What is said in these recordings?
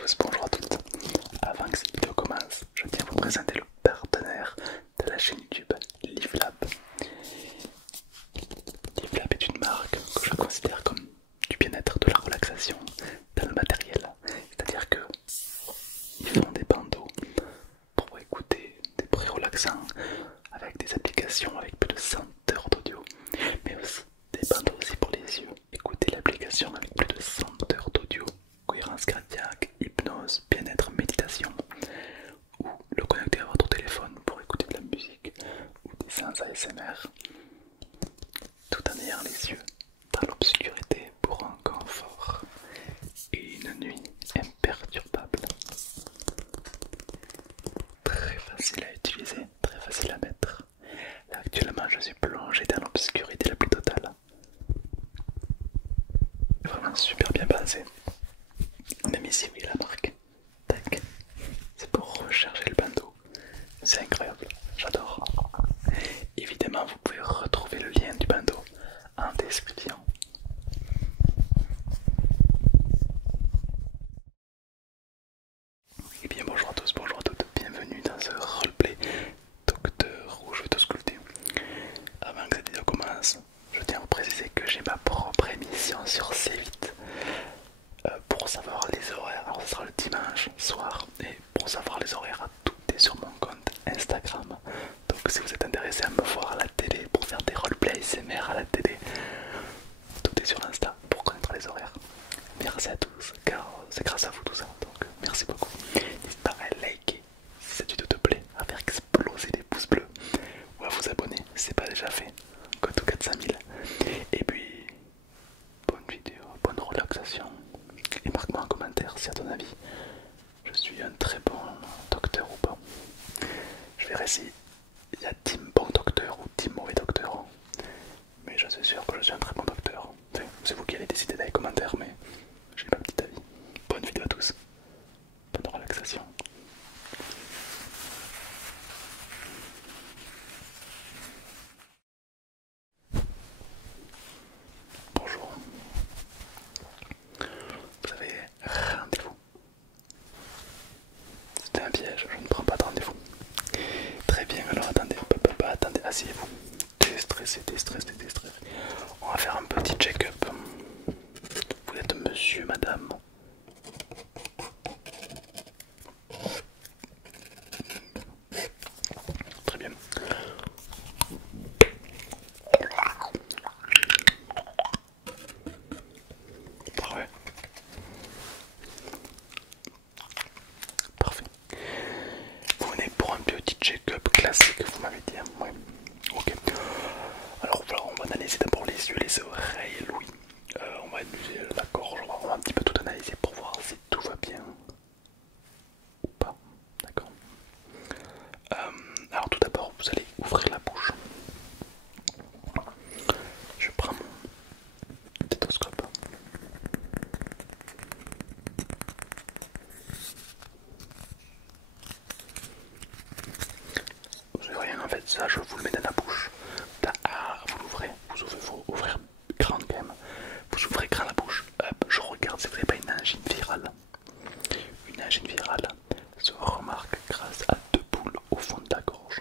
tous, bonjour à toutes. Avant que cette vidéo commence, je tiens à vous présenter le partenaire de la chaîne YouTube, LiveLab. LiveLab est une marque que je considère comme du bien-être, de la relaxation dans le matériel. C'est-à-dire que ils font des bandeaux pour écouter des bruits relaxants avec des applications avec plus de 100 heures d'audio, mais aussi des bandeaux aussi pour les yeux. Écoutez l'application avec plus de 100 heures d'audio, cohérence cardiaque, hypnose, bien-être, méditation, ou le connecter à votre téléphone pour écouter de la musique ou des séances ASMR, tout en ayant les yeux dans l'obscurité pour un confort et une nuit imperturbable. Très facile à utiliser, très facile à mettre. Là, actuellement, je suis plongé dans l'obscurité la plus totale. Vraiment super bien pensé. Même ici, oui, la marque. Tac. C'est pour recharger le bandeau. C'est incroyable, j'adore. Évidemment, vous pouvez retrouver le lien du bandeau en description. Et bien bonjour à tous, bonjour à toutes, bienvenue dans ce roleplay Docteur où je vais t'ausculter. Avant que cette vidéo commence, je tiens à vous préciser que j'ai ma propre émission sur C8 pour savoir les horaires. Alors ce sera le dimanche soir, et pour savoir les horaires, tout est sur mon compte Instagram. Donc si vous êtes intéressé à me voir à la télé pour faire des roleplays ASMR à la télé, tout est sur l'Insta pour connaître les horaires. Merci à tous, car c'est grâce à vous tout ça, donc merci beaucoup. N'hésite pas à liker si cette vidéo te plaît, à faire exploser les pouces bleus, ou à vous abonner si c'est pas déjà fait, code tout 400 000. Et puis, bonne vidéo, bonne relaxation, et marque-moi en commentaire si à ton avis je suis un très bon docteur ou pas. Je verrai si il y a team bon docteur ou team mauvais docteur, mais je suis sûr que je suis un très bon docteur. Enfin, c'est vous qui allez décider dans les commentaires, mais j'ai ma petite avis. Bonne vidéo à tous, bonne relaxation. Bonjour, vous avez rendez-vous. C'était un piège, je ne prends pas de rendez-vous. Très bien, alors attendez, attendez, asseyez-vous. Déstressez, déstressez, déstressez. On va faire un petit check-up. Vous êtes monsieur, madame? Très bien. Parfait. Parfait. Vous venez pour un petit check-up classique, vous m'avez dit. Oui. Ok. Alors voilà, on va analyser d'abord les yeux, les oreilles, l'ouïe. On va analyser la gorge, on va un petit peu tout analyser pour voir si tout va bien ou pas. D'accord. Alors tout d'abord, vous allez ouvrir la bouche. Je prends mon stéthoscope. Vous n'avez rien en fait, ça je vous le mets dans la bouche. Là, vous l'ouvrez, faut ouvrir grand quand même. Vous ouvrez grand la bouche, hop, je regarde si vous n'avez pas une angine virale. Une angine virale se remarque grâce à deux boules au fond de la gorge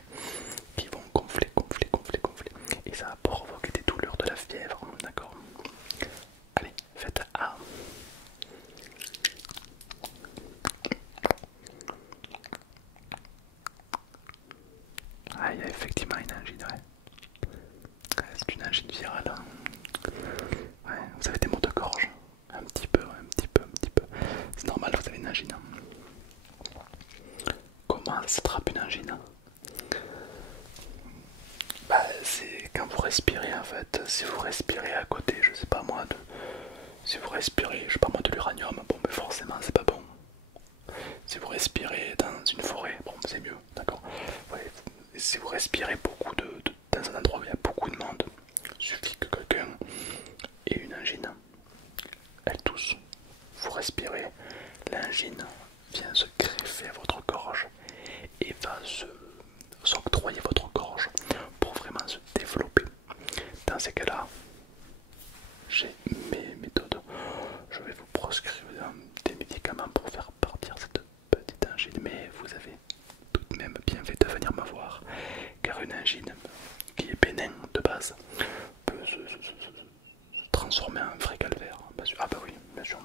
qui vont gonfler, gonfler, gonfler, gonfler. Et ça va provoquer des douleurs, de la fièvre, d'accord? Allez, faites A. Ah, il y a effectivement une angine, ouais. C'est une angine virale. Hein. Ouais, vous avez des maux de gorge. Un petit peu, un petit peu, un petit peu. C'est normal, vous avez une angine. Comment s'attrape une angine? Bah, c'est quand vous respirez en fait. Si vous respirez à côté, je sais pas moi, si vous respirez, je sais pas moi, de l'uranium, bon, mais forcément c'est pas bon. Si vous respirez dans une forêt, bon, c'est mieux, d'accord. Ouais. Si vous respirez beaucoup dans un endroit où il y a beaucoup de monde, il suffit que quelqu'un ait une angine, elle tousse, vous respirez, l'angine vient se greffer à votre gorge et va s'octroyer votre gorge pour vraiment se développer. Dans ces cas-là, j'ai mes méthodes. Je vais vous prescrire des médicaments pour faire bien sûr.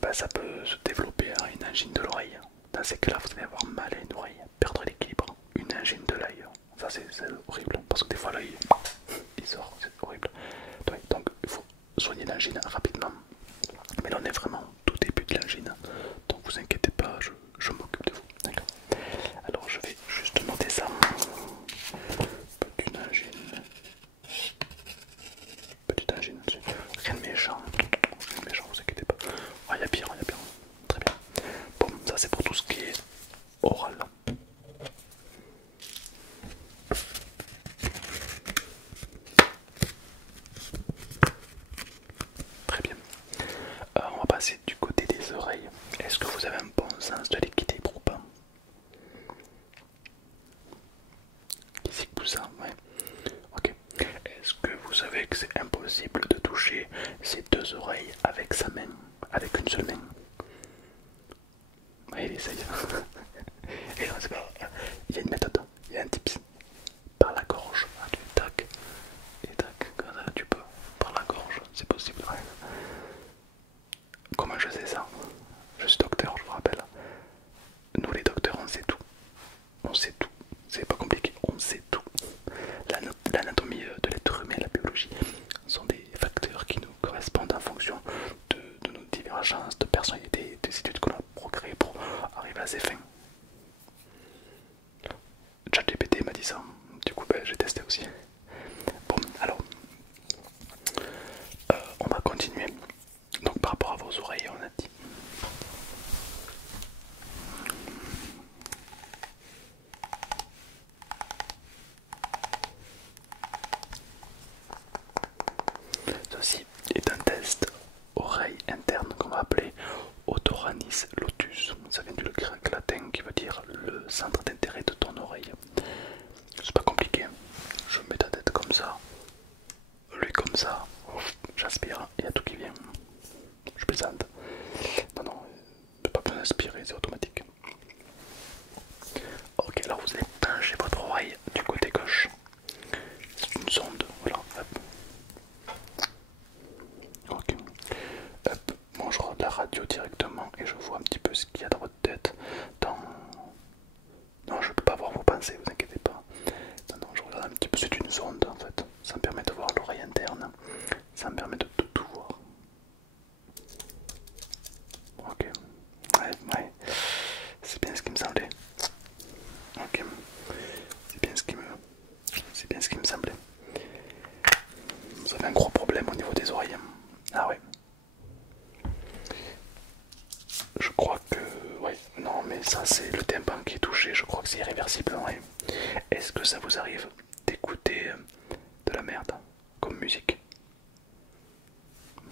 Ben, ça peut se développer à une angine de l'oreille. Dans ces cas-là, vous allez avoir mal à une oreille, perdre l'équilibre, une angine de l'œil. Ça c'est horrible parce que des fois l'œil il sort, c'est horrible. Donc il faut soigner l'angine rapidement. Mais là on est vraiment au tout début de l'angine. Donc vous inquiétez pas, je m'occupe de vous. D'accord. Alors je vais juste noter ça. Petite angine. Petite angine. Rien de méchant. Rien de méchant, vous inquiétez pas. Oh, il y a pire, il y a pire. Très bien. Bon, ça c'est pour tout ce qui est oral. Très bien. On va passer du côté des oreilles. Est-ce que vous avez un bon sens de l'équilibre ou pas? Ici que ça, ouais. Ok. Est-ce que vous savez que c'est impossible de toucher ces deux oreilles avec sa main, avec une seule main? Ouais, il essaye. Et non, c'est pas. Il y a une méthode, il y a un tips. Par la gorge, tu tac et tac, comme ça tu peux. Par la gorge, c'est possible. Ouais. Comment je sais ça? Je suis docteur, je vous rappelle. Nous les docteurs, on sait tout. On sait tout. C'est pas compliqué, on sait tout. L'anatomie de l'être humain, la biologie, sont des facteurs qui nous correspondent en fonction de nos divergences de personnalité, des études qu'on a procréées pour arriver à ces fins. ChatGPT m'a dit ça, du coup ben, j'ai testé aussi. Bon, alors, on va continuer. Donc par rapport à vos oreilles, on a dit. Ceci est un test oreille interne qu'on va appeler otoranis lotus. Ça vient du grec latin qui veut dire le centre d'intérêt de ton oreille. C'est pas compliqué. Je mets ta tête comme ça, lui comme ça, j'aspire, il y a tout qui vient. Je plaisante. Non, non, pas besoin d'inspirer, c'est automatique. Ok, alors vous allez pencher votre oreille du côté gauche. C'est une sonde, voilà, hop. Ok, hop, bon, je regarde la radio directement et je vois un petit peu ce qu'il y a dans votre tête. Non, je peux pas voir vos pensées, vous inquiétez pas. Non, non, je regarde un petit peu, c'est une sonde en fait. Ça me permet de voir l'oreille interne, ça me permet de tout voir. Ok, ouais, c'est bien ce qui me semblait. Ok, c'est bien ce qui me semblait. Vous avez un gros problème au niveau des oreilles. Ah ouais. Je crois que... Ouais, non mais ça c'est le tympan qui est touché, je crois que c'est irréversible. Ouais. Est-ce que ça vous arrive d'écouter de la merde comme musique?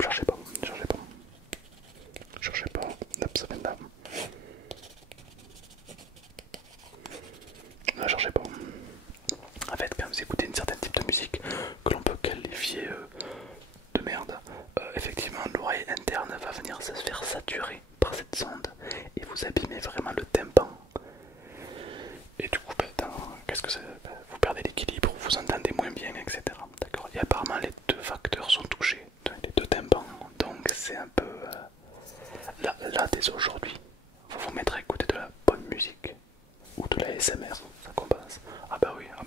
Cherchez pas, cherchez pas. Cherchez pas, hop, ça vient de là. Ne cherchez pas. En fait, quand vous écoutez un certain type de musique que l'on peut qualifier de merde, effectivement l'oreille interne va venir se faire saturer par cette sonde et vous abîmez vraiment le tympan. Et du coup, qu'est-ce que c'est? Vous perdez l'équilibre, vous entendez moins bien, etc. D'accord. Et apparemment les deux facteurs sont touchés, les deux tympans. Donc c'est un peu là dès aujourd'hui, vous vous mettrez à écouter de la bonne musique ou de la ASMR, ça compense. Ah bah oui, ah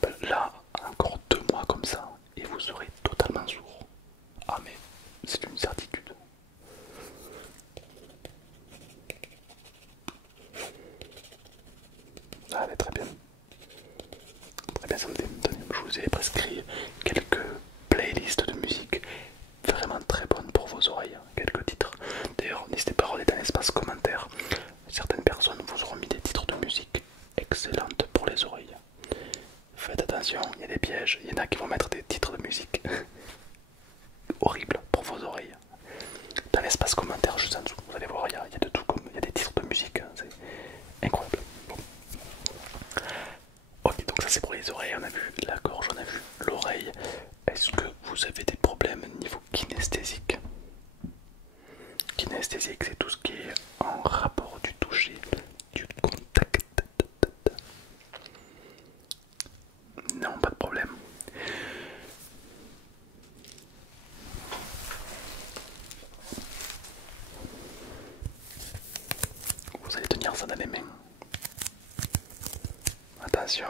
bah là encore 2 mois comme ça et vous serez totalement sourd. Ah mais c'est une certitude. Allez, très bien. Très bien, Sandy. Je vous ai prescrit quelques playlists de musique vraiment très bonnes pour vos oreilles. Quelques titres. D'ailleurs, n'hésitez pas à regarder dans l'espace commentaire. Certaines personnes vous auront mis des titres de musique excellentes pour les oreilles. Faites attention, il y a des pièges. Il y en a qui vont mettre des titres de musique ça dans les mains. Attention.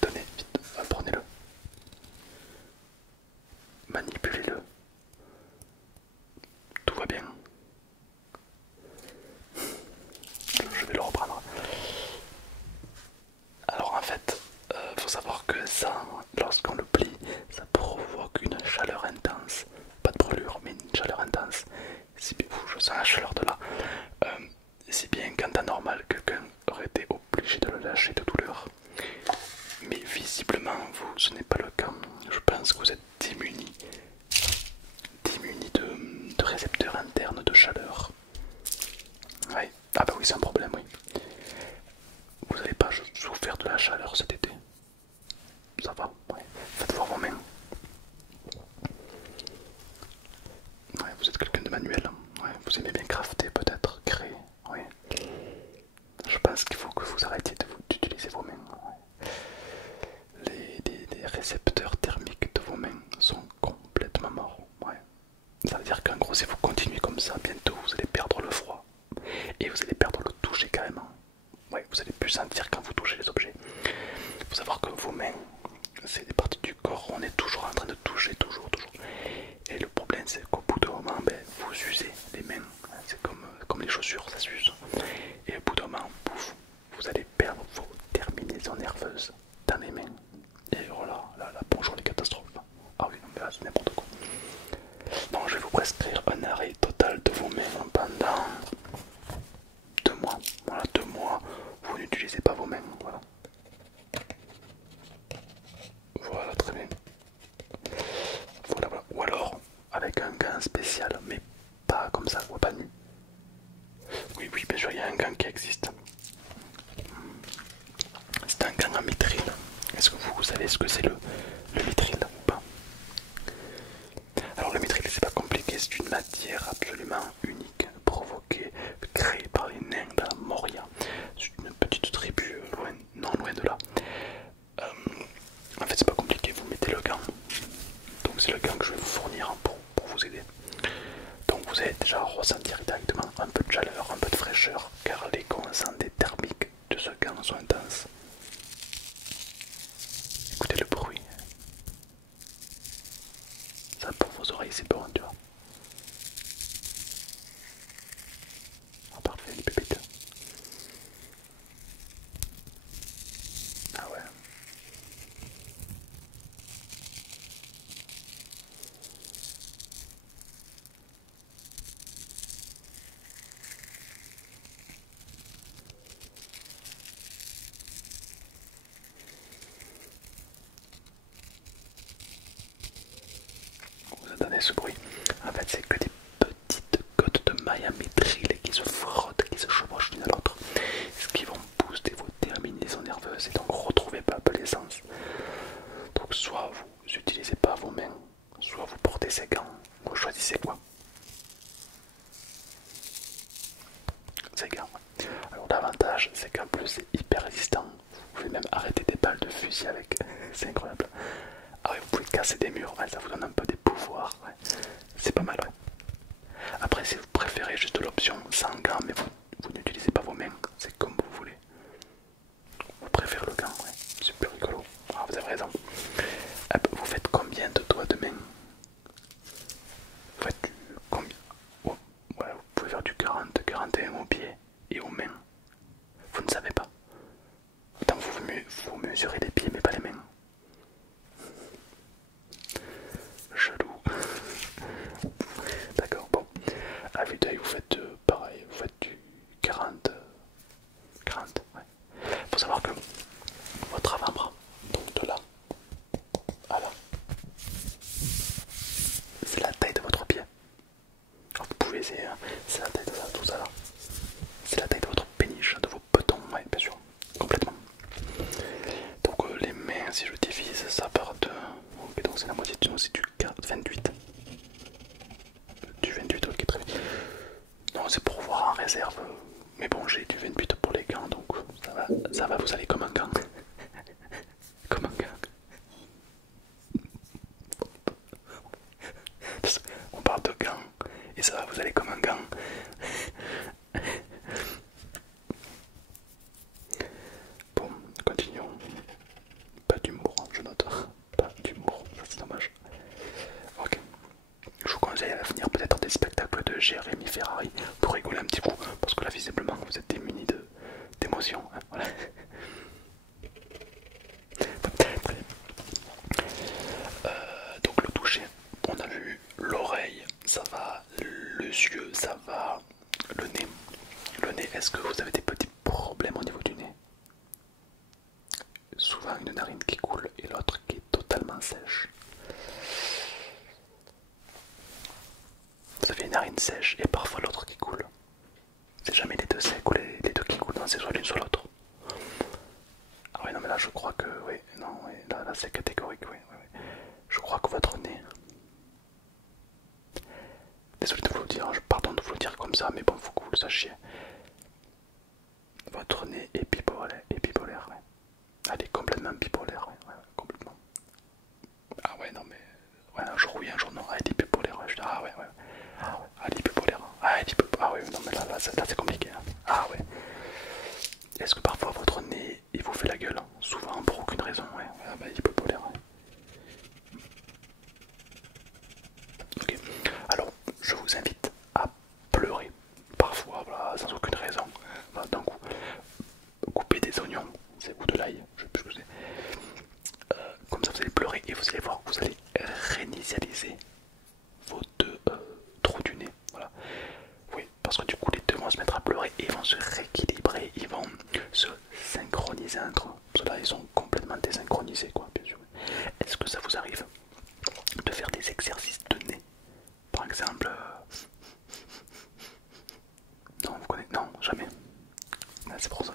Tenez, vite, prenez-le. Manipulez-le. Tout va bien. Je vais le reprendre. Alors en fait, faut savoir que ça, lorsqu'on le plie, ça provoque une chaleur intense. Pas de brûlure, mais une chaleur intense. Je sens la chaleur de là. Si bien qu'en temps normal, quelqu'un aurait été obligé de le lâcher de douleur. Mais visiblement, vous, ce n'est pas le cas. Je pense que vous êtes démunis de récepteurs internes de chaleur. Ouais. Ah bah oui, c'est un problème, oui. Vous n'avez pas souffert de la chaleur cet été? Ça va, ouais. Faites voir vos mains. Ouais, vous êtes quelqu'un de manuel. Ouais, vous aimez bien crafter peut-être, créer. Ouais. Je pense qu'il faut que vous arrêtiez d'utiliser vos mains. Ouais. Les récepteurs thermiques de vos mains sont complètement morts. Ouais. Ça veut dire qu'en gros, si vous continuez comme ça, bientôt vous allez perdre le froid. Et vous allez perdre le toucher carrément. Ouais, vous allez plus sentir quand vous touchez les objets. Il faut savoir que vos mains, c'est des parties du corps où on est toujours en train de toucher, toujours. Et le problème, c'est qu'au bout d'un moment, vous usez les mains. C'est comme les chaussures, ça s'use. Et au bout d'un moment, pouf, vous allez perdre vos terminaisons nerveuses dans les mains. Et voilà, là, bonjour les catastrophes. Ah oui, non, mais là, c'est n'importe quoi. Non, je vais vous prescrire un arrêt total de vos mains pendant 2 mois. Voilà, 2 mois, vous n'utilisez pas vos mains. Voilà. Voilà, très bien. Voilà. Ou alors, avec un gant spécial, mais pas comme ça, pas nu. Oui, bien sûr, il y a un gant qui existe. C'est un gant en mithril. Est-ce que vous savez ce que c'est le mithril ou pas? Alors le mithril, c'est pas compliqué, c'est une matière absolument unique, provoquée, créée par les nains de la Moria. C'est une petite tribu non loin de là. En fait, c'est pas compliqué, vous mettez le gant. Donc c'est le gant que je vais vous fournir pour vous aider. Donc vous allez déjà ressentir directement un peu de chaleur, un peu de fraîcheur, car les concentrés thermiques de ce gant sont intenses. Écoutez le bruit. Ça pour vos oreilles c'est bon, tu vois. Ah parfait, les pépites. Ah ouais. Vous entendez ce bruit? En fait c'est que des petites gouttes de maille à mithril qui se frottent, qui se chevauchent l'une à l'autre, ce qui vont booster vos terminaisons nerveuses et donc retrouver peu à peu l'essence. Donc soit vous n'utilisez pas vos mains, soit vous portez ces gants, vous choisissez quoi? Ces gants. Alors l'avantage c'est qu'en plus c'est hyper résistant, vous pouvez même arrêter des balles de fusil avec, c'est incroyable. Ah oui, vous pouvez casser des murs, ouais, ça vous donne un peu des pouvoirs, ouais. C'est pas mal, ouais. Après si vous préférez juste l'option sans gants mais vous n'utilisez pas vos mains, c'est comme vous voulez. Vous préférez le gant, ouais. C'est plus rigolo. Ah, vous avez raison. Vous faites combien de doigts de main? Vous faites combien? Oh, ouais, vous pouvez faire du 40, 41 au pied et aux mains. Vous ne savez pas. Attends, vous mesurez les pieds mais pas les mains. Chelou. D'accord, bon. À vue d'œil, vous faites pareil, vous faites du 40. 40, ouais. Faut savoir que votre avant-bras, donc de là à là, c'est la taille de votre pied. Alors vous pouvez essayer, hein. C'est la taille de ça, tout ça là. C'est la taille de votre péniche, de vos petons, ouais, bien sûr, complètement. Donc les mains, si je divise, ça part de... Ok, donc c'est la moitié, c'est du 28. Du 28, ok, très bien. Non, c'est pour voir en réserve. Mais bon, j'ai du 28 pour les gants, donc ça va vous aller comme un gant. Comme un gant. On parle de gants Et ça va, vous allez comme un gant. Bon, continuons. Pas d'humour, hein, je note. Pas d'humour, ça c'est dommage. Ok. Je vous conseille à l'avenir peut-être des spectacles de Jérémy Ferrari pour rigoler un petit coup. Parce que là, visiblement, vous êtes démunis d'émotions. Hein, voilà. Donc le toucher, on a vu l'oreille, ça va, les yeux, ça va, le nez. Le nez, est-ce que vous avez des petits problèmes au niveau du nez? Souvent une narine qui coule et l'autre qui est totalement sèche. Vous avez une narine sèche et parfois l'autre qui coule. C'est jamais les deux secs ou les deux qui coulent, non, c'est soit l'une soit l'autre. Ah ouais, non mais là je crois que, oui, non, oui, là c'est catégorique, oui, oui, oui. Je crois que votre nez... Désolé de vous le dire, pardon de vous le dire comme ça, mais bon, faut que vous le sachiez. Votre nez est bipolaire, ouais. Elle est complètement bipolaire, ouais, ouais, complètement. Ah ouais, non mais... Ouais, un jour oui, un jour non, elle est bipolaire, ouais, ah ouais, ouais. Ah ouais, elle est bipolaire, ah, elle est bipolaire, ah ouais, non mais là c'est compliqué, hein. Ah ouais. Est-ce que parfois votre nez, il vous fait la gueule? Souvent, pour aucune raison, ouais. Ah bah, il est bipolaire, ouais. Ok, alors je vous invite à pleurer parfois, voilà, sans aucune raison. Voilà, d'un coup, couper des oignons, ou de l'ail, je sais plus ce que c'est. Comme ça vous allez pleurer et vous allez voir, vous allez réinitialiser vos deux trous du nez. Voilà. Oui, parce que du coup les deux vont se mettre à pleurer et ils vont se rééquilibrer, ils vont se synchroniser entre eux. Parce que là ils sont complètement désynchronisés, quoi, bien sûr. Est-ce que ça vous arrive de faire des exercices de nez? Par exemple, non, vous connaissez, non, jamais. Ah, c'est pour ça.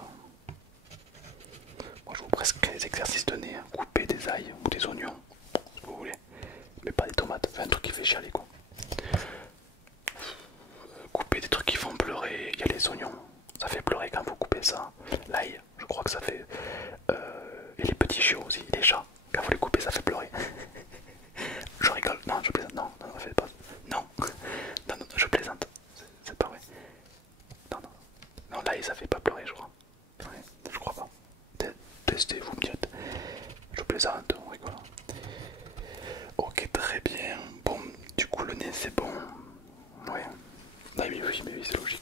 Moi, je vous prescris des exercices de nez, hein. Couper des ails ou des oignons, si vous voulez, mais pas des tomates. Enfin, un truc qui fait chialer, quoi. Couper des trucs qui font pleurer. Il y a les oignons, ça fait pleurer quand vous coupez ça. L'ail, je crois que ça fait. Et les petits chiots aussi, les chats, quand vous les coupez, ça fait pleurer. Je rigole, non, je plaisante, non, non, faites pas. Non, non, non, je plaisante, c'est pas vrai. Non, non, non, là, ça fait pas pleurer, je crois. Ouais, je crois pas. Testez, vous me dites. Je plaisante, on rigole. Ok, très bien. Bon, du coup, le nez, c'est bon. Ouais. Ah, mais oui, c'est logique.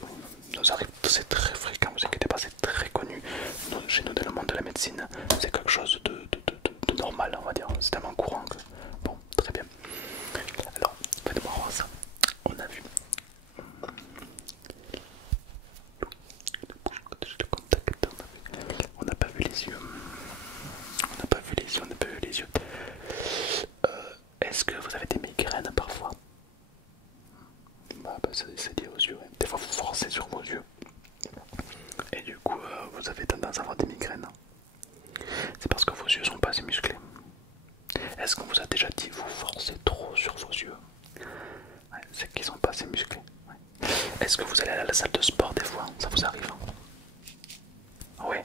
Ça arrive, c'est très fréquent, vous inquiétez pas, c'est très connu. Chez nous, dans le monde de la médecine, c'est quelque chose de normal, on va dire. C'est tellement courant que... Bon, très bien. Alors, faites-moi voir ça. On a vu. On n'a pas vu les yeux. On n'a pas vu les yeux, on n'a pas vu les yeux. Est-ce que vous avez des migraines parfois? Bah, c'est lié aux yeux. Ouais. Des fois, vous forcez sur vos yeux. Et du coup, vous avez tendance à avoir des migraines. C'est parce que vos yeux sont pas assez musclés. Est-ce qu'on vous a déjà dit vous forcez trop sur vos yeux? Ouais, c'est qu'ils sont pas assez musclés. Ouais. Est-ce que vous allez à la salle de sport des fois? Ça vous arrive? Oui.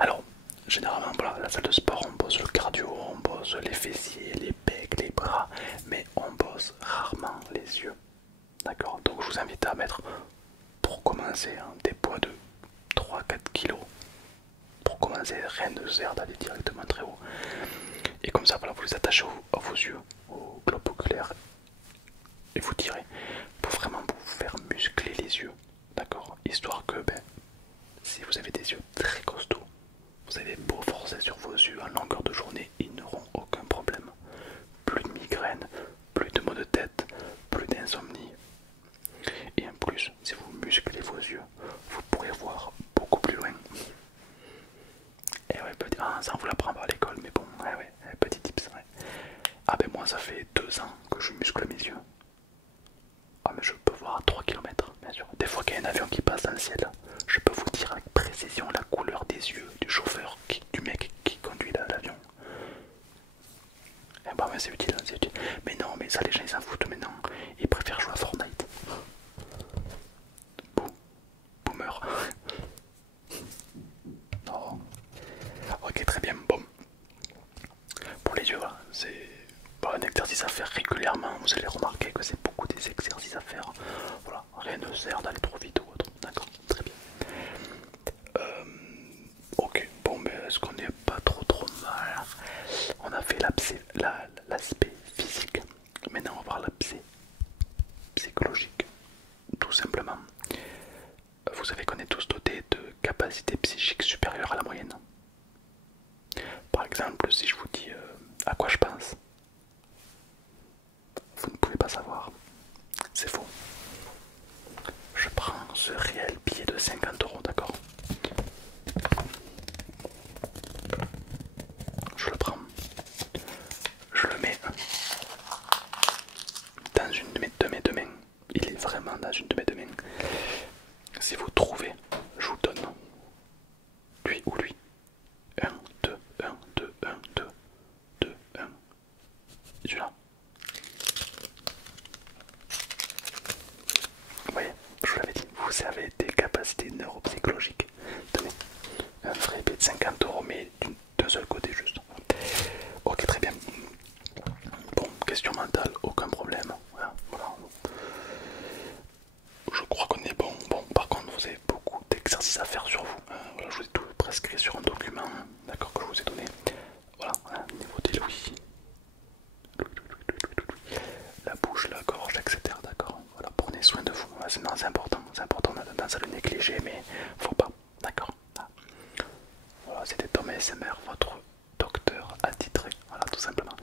Alors, généralement, voilà, la salle de sport, on bosse le cardio, on bosse les fessiers, les pecs, les bras, mais on bosse rarement les yeux. D'accord? Donc je vous invite à mettre, pour commencer, hein, des poids de 3-4 kilos. Pour commencer, rien ne sert d'aller directement très haut. Et comme ça, voilà, vous les attachez à vos yeux, au globe oculaire, et vous tirez pour vraiment vous faire muscler les yeux. D'accord? Histoire que, ben, si vous avez des yeux très costauds, vous avez beau forcer sur vos yeux en longueur de journée, ils n'auront aucun problème. Plus de migraine, plus de maux de tête, plus d'insomnie. Et en plus, si vous musclez vos yeux, vous pourrez voir beaucoup plus loin. Et ouais, ça on vous l'apprend pas à l'école, mais bon, ouais, petit tips. Ouais. Ah ben moi ça fait 2 ans que je muscle mes yeux. Ah mais je peux voir à 3 km, bien sûr. Des fois qu'il y a un avion qui passe dans le ciel, je peux vous dire avec précision la couleur des yeux du chauffeur, du mec qui conduit l'avion. Eh bah ouais, c'est utile, c'est utile. Mais non, mais ça les gens ils s'en foutent maintenant. Ils préfèrent jouer à Fortnite. Boomer. Non. Ok, très bien. Bon. Pour les yeux, voilà, c'est un exercice à faire régulièrement. Vous allez remarquer que c'est beaucoup des exercices à faire. Voilà, rien ne sert d'aller trop vite ou autre. D'accord, très bien. Ok, bon, mais est-ce qu'on n'est pas trop mal? On a fait l'aspect physique. Maintenant, on va voir l'aspect psychologique. Tout simplement. Vous savez qu'on est tous dotés de capacités psychiques supérieures à la moyenne. Par exemple, si je vous dis à quoi je pense, vous ne pouvez pas savoir. C'est faux. Je prends ce réel billet de 50 €, d'accord? Je le prends. Je le mets dans une de mes deux mains. Il est vraiment dans une de mes deux mains. Si vous trouvez, je vous donne lui ou lui. 1, 2, 1, 2, 1, 2, 2, 1. Et celui-là. Vous voyez, je vous l'avais dit, vous avez des capacités neuropsychologiques. Tenez, un vrai billet de 50 € mais d'un seul côté juste. Ok, très bien. Bon, question mentale, aucun problème. Voilà. Je crois qu'on est bon. Bon, par contre, vous avez beaucoup d'exercices à faire sur vous. Voilà, je vous ai tout prescrit sur un document, d'accord, que je vous ai donné. Voilà, niveau des louis, la bouche, la gorge, etc. D'accord. Voilà, prenez soin de vous. Voilà, c'est important. C'est important, on a tendance à le négliger, mais faut pas. D'accord. Voilà, c'était Tom ASMR, votre docteur attitré. Voilà, tout simplement.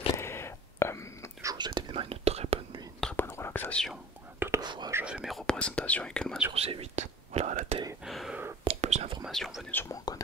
Je vous souhaite évidemment une très bonne nuit, une très bonne relaxation. Toutefois, je fais mes représentations également sur C8, voilà, à la télé. Pour plus d'informations, venez sur mon compte